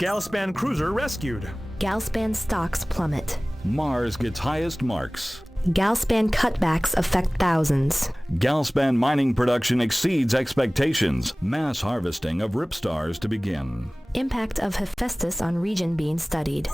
Galspan cruiser rescued. Galspan stocks plummet. Mars gets highest marks. Galspan cutbacks affect thousands. Galspan mining production exceeds expectations. Mass harvesting of Ripstars to begin. Impact of Hephaestus on region being studied.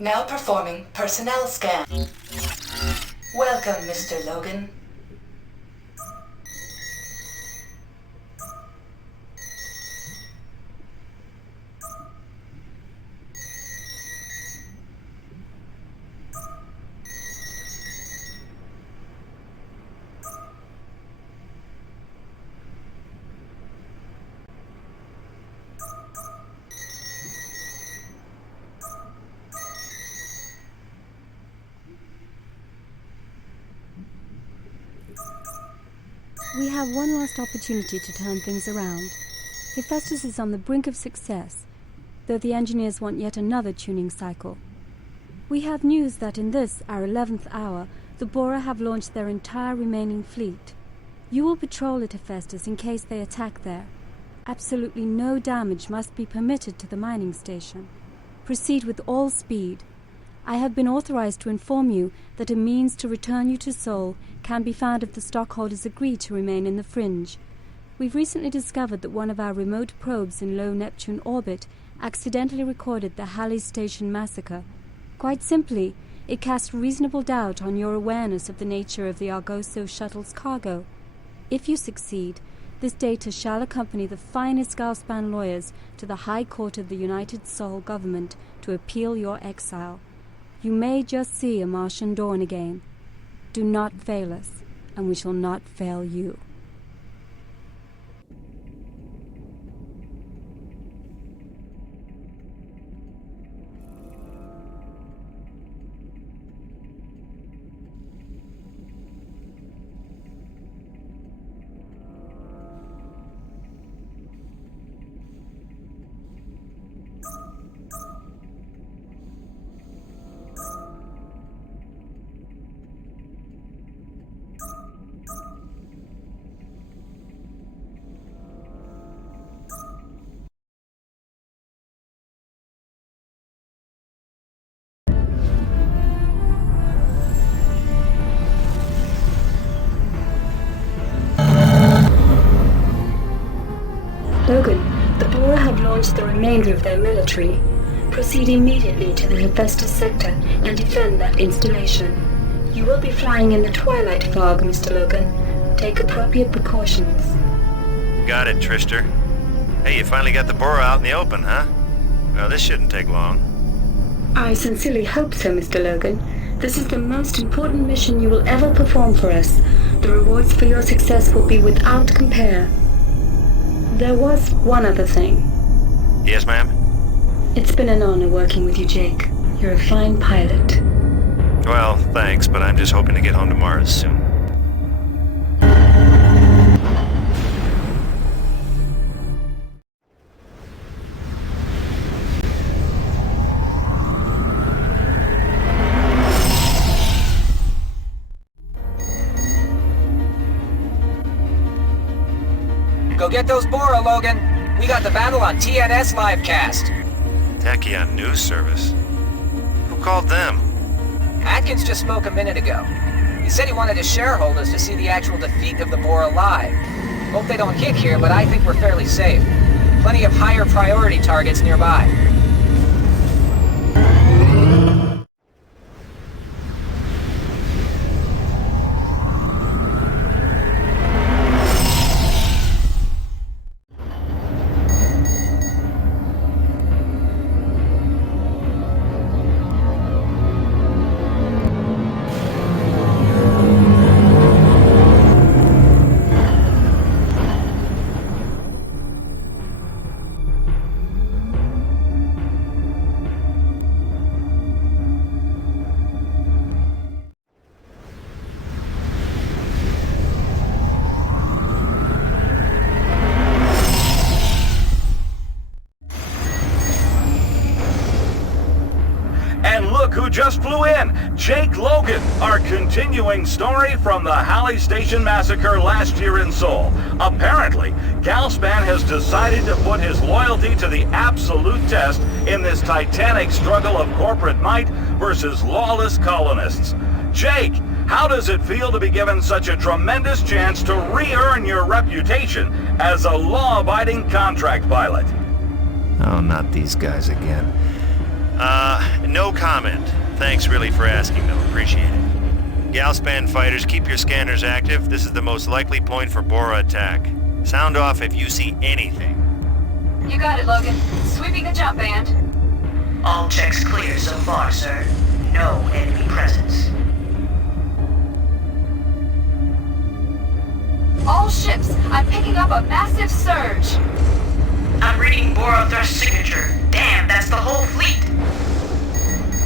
Now performing personnel scan. Welcome, Mr. Logan. We have one last opportunity to turn things around. Hephaestus is on the brink of success, though the engineers want yet another tuning cycle. We have news that in this, our 11th hour, the Bora have launched their entire remaining fleet. You will patrol it, Hephaestus, in case they attack there. Absolutely no damage must be permitted to the mining station. Proceed with all speed. I have been authorized to inform you that a means to return you to Sol can be found if the stockholders agree to remain in the Fringe. We've recently discovered that one of our remote probes in low Neptune orbit accidentally recorded the Halley's Station massacre. Quite simply, it cast reasonable doubt on your awareness of the nature of the Argoso shuttle's cargo. If you succeed, this data shall accompany the finest Galspan lawyers to the High Court of the United Sol government to appeal your exile. You may just see a Martian dawn again. Do not fail us, and we shall not fail you. Logan, the Bora have launched the remainder of their military. Proceed immediately to the Hephaestus sector and defend that installation. You will be flying in the twilight fog, Mr. Logan. Take appropriate precautions. Got it, Tristar. Hey, you finally got the Bora out in the open, huh? Well, this shouldn't take long. I sincerely hope so, Mr. Logan. This is the most important mission you will ever perform for us. The rewards for your success will be without compare. There was one other thing. Yes, ma'am? It's been an honor working with you, Jake. You're a fine pilot. Well, thanks, but I'm just hoping to get home to Mars soon. Go get those Bora, Logan. We got the battle on TNS livecast. Tachyon News Service? Who called them? Atkins just spoke a minute ago. He said he wanted his shareholders to see the actual defeat of the Bora live. Hope they don't hit here, but I think we're fairly safe. Plenty of higher priority targets nearby. Jake Logan, our continuing story from the Halley Station massacre last year in Seoul. Apparently, Galspan has decided to put his loyalty to the absolute test in this titanic struggle of corporate might versus lawless colonists. Jake, how does it feel to be given such a tremendous chance to re-earn your reputation as a law-abiding contract pilot? Oh, not these guys again. No comment. Thanks really for asking, though. Appreciate it. Galspan fighters, keep your scanners active. This is the most likely point for Bora attack. Sound off if you see anything. You got it, Logan. Sweeping the jump band. All checks clear so far, sir. No enemy presence. All ships, I'm picking up a massive surge. I'm reading Bora Thrust signature. Damn, that's the whole fleet.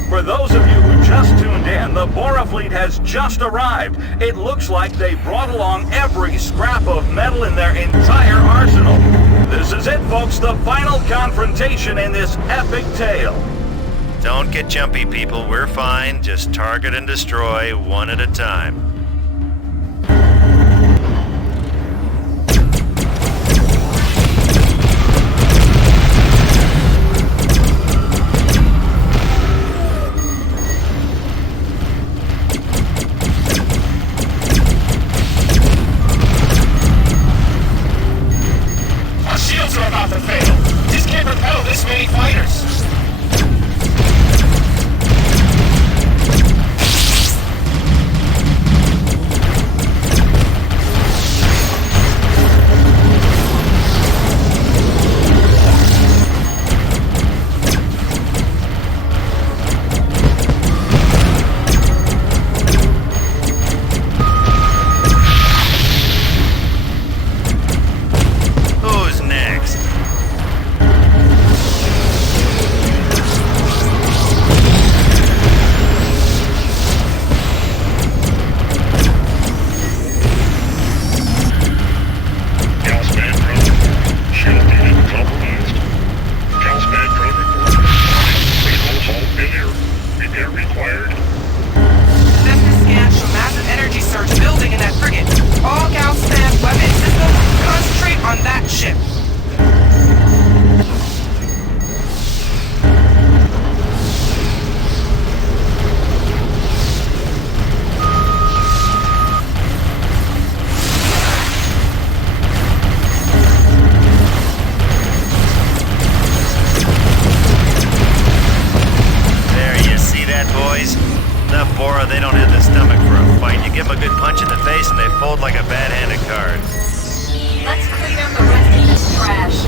For those of you who just tuned in, the Bora fleet has just arrived. It looks like they brought along every scrap of metal in their entire arsenal. This is it, folks, the final confrontation in this epic tale. Don't get jumpy, people. We're fine. Just target and destroy one at a time. They don't have the stomach for a fight. You give them a good punch in the face and they fold like a bad-handed card. Let's clean up the rest of this trash.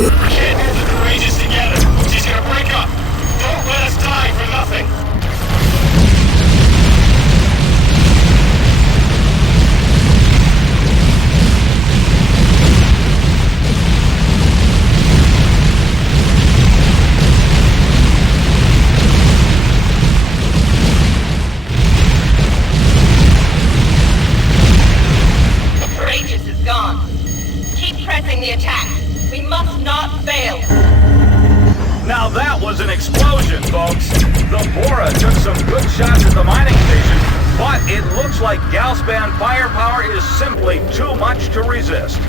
We can't do the courageous together. She's gonna break up. Don't let us die for nothing. The attack. We must not fail. Now that was an explosion, folks. The Bora took some good shots at the mining station, but it looks like Galspan firepower is simply too much to resist.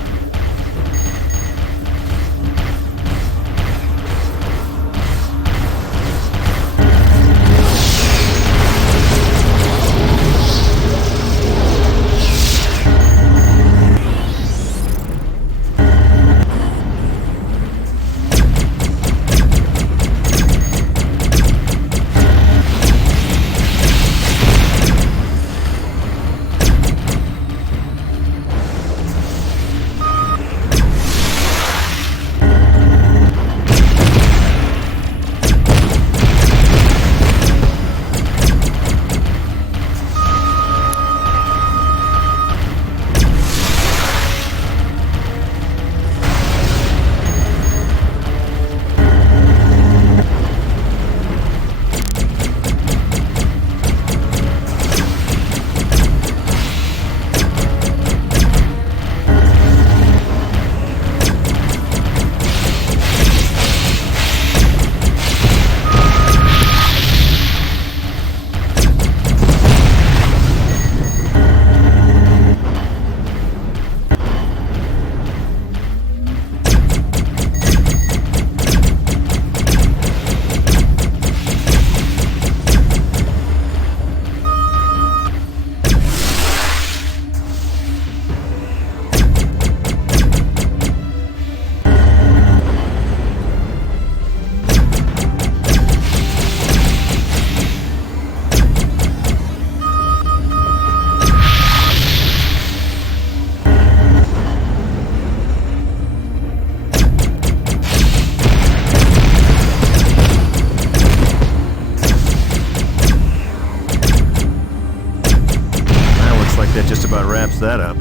just about wraps that up.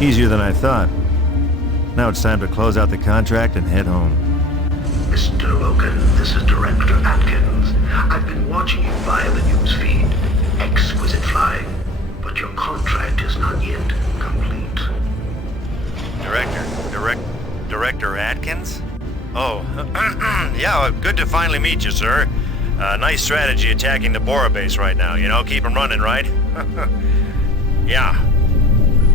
Easier than I thought. Now it's time to close out the contract and head home. Mr. Logan, this is Director Atkins. I've been watching you via the news feed. Exquisite flying. But your contract is not yet complete. Director Atkins? Oh, yeah, good to finally meet you, sir. Nice strategy attacking the Bora base right now, you know, keep them running, right? Yeah.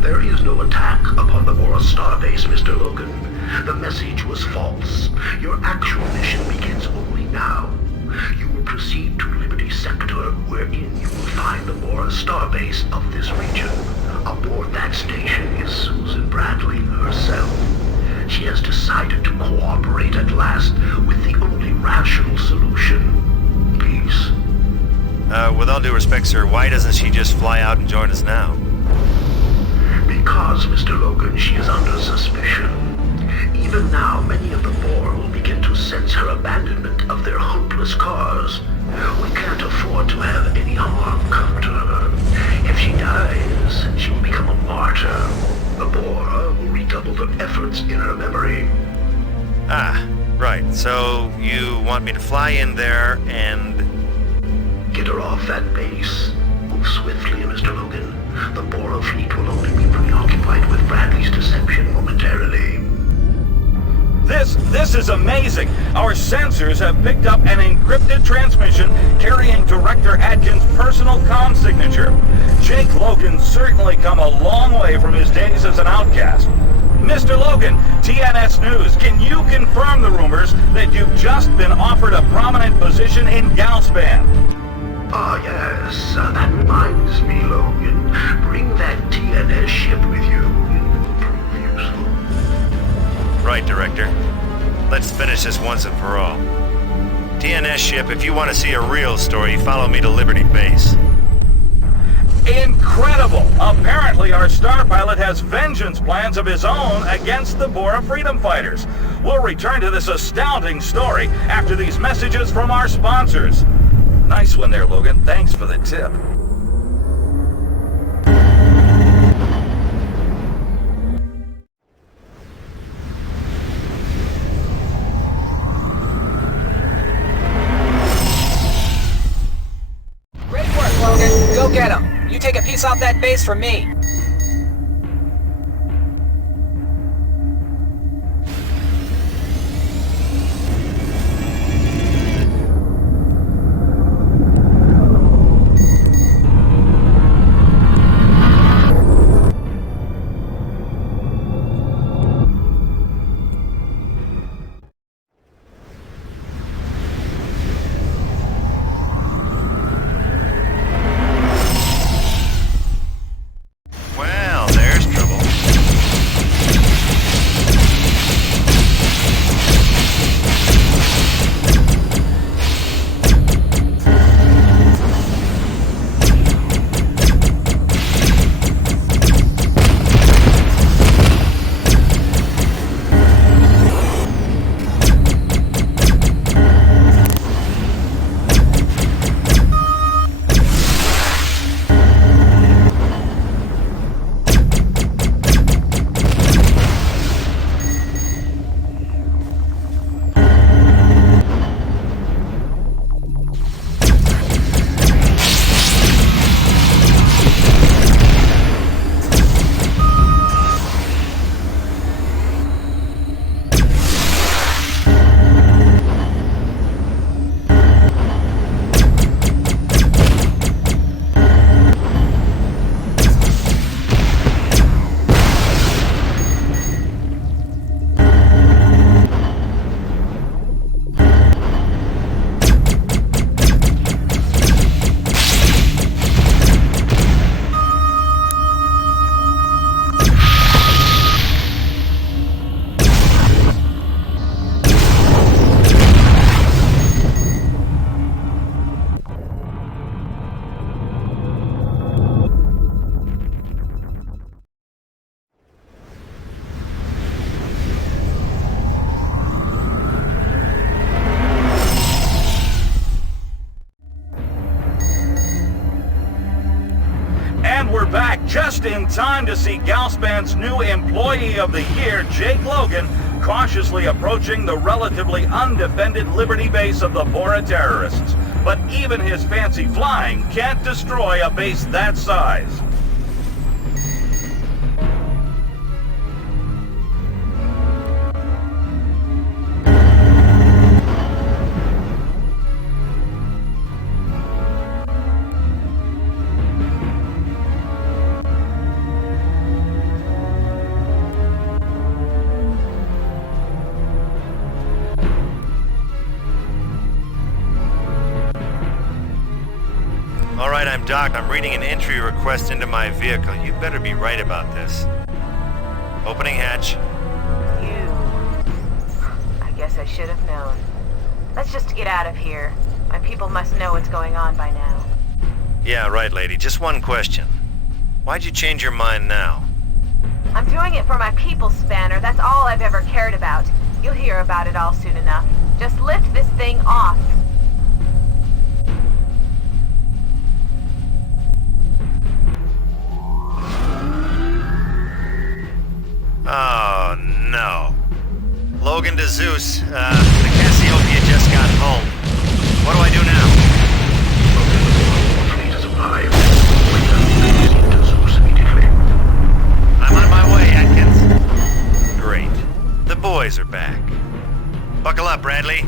There is no attack upon the Bora starbase, Mr. Logan. The message was false. Your actual mission begins only now. You will proceed to Liberty Sector, wherein you will find the Bora starbase of this region. Aboard that station is Susan Bradley herself. She has decided to cooperate at last with the only rational solution. Peace. With all due respect, sir, why doesn't she just fly out and join us now? Because, Mr. Logan, she is under suspicion. Even now, many of the Bora will begin to sense her abandonment of their hopeless cause. We can't afford to have any harm come to her. If she dies, she will become a martyr. The Bora will redouble their efforts in her memory. Ah, right. So you want me to fly in there and... Get her off that base. Move swiftly, Mr. Logan. The Bora fleet will only be preoccupied with Bradley's deception momentarily. This is amazing. Our sensors have picked up an encrypted transmission carrying Director Atkins' personal comm signature. Jake Logan's certainly come a long way from his days as an outcast. Mr. Logan, TNS News, can you confirm the rumors that you've just been offered a prominent position in Galspan? Ah, yes. That reminds me, Logan. Bring that TNS ship with you. It will prove useful. Right, Director. Let's finish this once and for all. TNS ship, if you want to see a real story, follow me to Liberty Base. Incredible! Apparently our star pilot has vengeance plans of his own against the Bora freedom fighters. We'll return to this astounding story after these messages from our sponsors. Nice one there, Logan. Thanks for the tip. Great work, Logan. Go get him. You take a piece off that base for me. back just in time to see Galspan's new Employee of the Year, Jake Logan, cautiously approaching the relatively undefended Liberty base of the Bora terrorists. But even his fancy flying can't destroy a base that size. Alright, I'm Doc. I'm reading an entry request into my vehicle. You better be right about this. Opening hatch. I guess I should have known. Let's just get out of here. My people must know what's going on by now. Yeah, right, lady. Just one question. Why'd you change your mind now? I'm doing it for my people, Spanner. That's all I've ever cared about. You'll hear about it all soon enough. Just lift this thing off. Oh, no. Logan to Zeus. The Cassiopeia just got home. What do I do now? Fleet is arrived. Wait to Zeus immediately. I'm on my way, Atkins. Great. The boys are back. Buckle up, Bradley.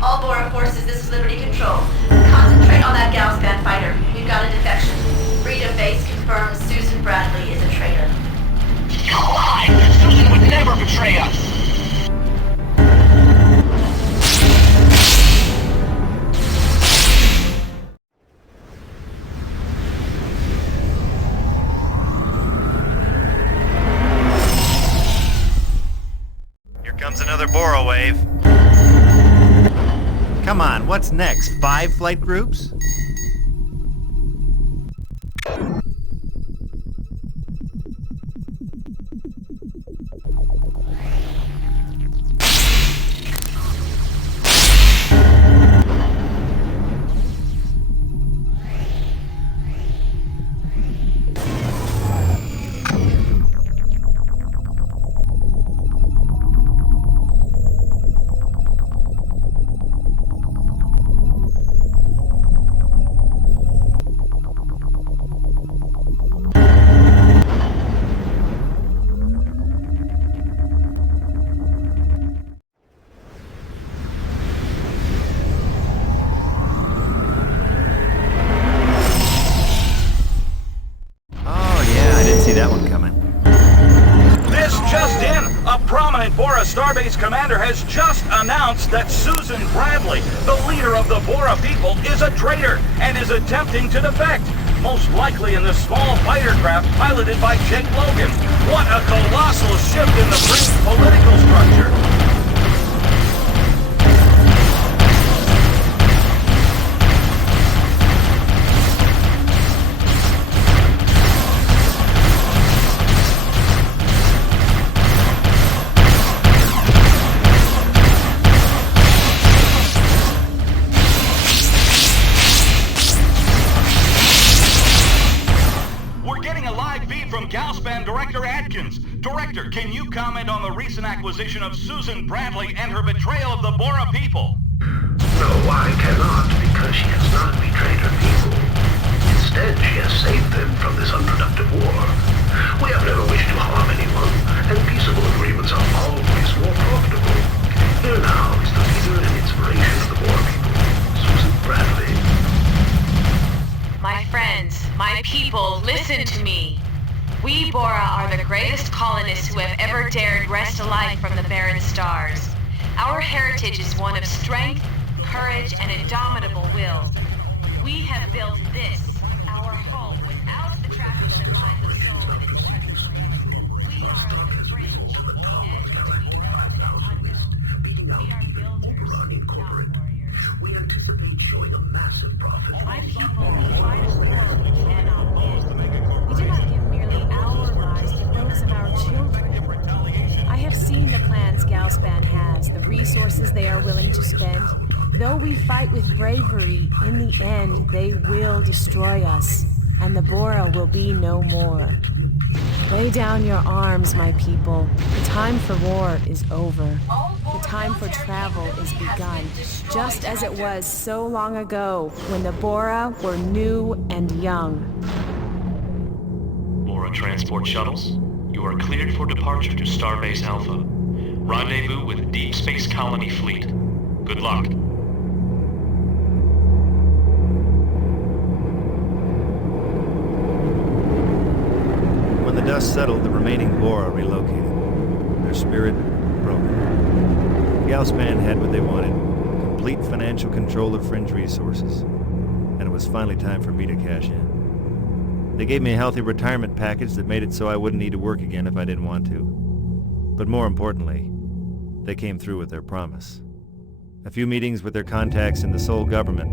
All Bora forces, this is Liberty Control. Concentrate on that Galspan fighter. We've got a defection. Freedom Base confirms Susan Bradley is a traitor. You lie! Susan would never betray us! Here comes another Bora wave. Come on, what's next? 5 flight groups? Bora Starbase commander has just announced that Susan Bradley, the leader of the Bora people, is a traitor and is attempting to defect, most likely in the small fighter craft piloted by Jake Logan. What a colossal shift in the Fringe political structure. Director, can you comment on the recent acquisition of Susan Bradley and her betrayal of the Bora people? No, I cannot, because she has not betrayed her people. Instead, she has saved them from this unproductive war. We have never wished to harm anyone, and peaceable agreements are always more profitable. Here now is the leader and inspiration of the Bora people, Susan Bradley. My friends, my people, listen to me. We Bora are the greatest colonists who have ever dared wrest alive from the barren stars. Our heritage is one of strength, courage, and indomitable will. We have built this, our home, without the trappings that bind the soul in its present ways. We are of the fringe, the edge between known and unknown. We are builders, not warriors. We anticipate showing a massive profit. My people, we fight a war we cannot win. We do not give merely our lives, but those of our children. I have seen the plans Galspan has, the resources they are willing to spend. Though we fight with bravery, in the end, they will destroy us. and the Bora will be no more. Lay down your arms, my people. The time for war is over. The time for travel is begun, just as it was so long ago when the Bora were new and young. Bora transport shuttles, you are cleared for departure to Starbase Alpha. Rendezvous with Deep Space Colony Fleet. Good luck. When the dust settled, the remaining Bora relocated. Their spirit broken. Gaussman had what they wanted. Complete financial control of Fringe resources. And it was finally time for me to cash in. They gave me a healthy retirement package that made it so I wouldn't need to work again if I didn't want to. But more importantly, they came through with their promise. A few meetings with their contacts in the Sol government,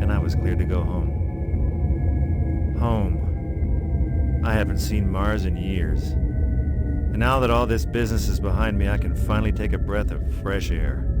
and I was cleared to go home. Home. I haven't seen Mars in years. And now that all this business is behind me, I can finally take a breath of fresh air.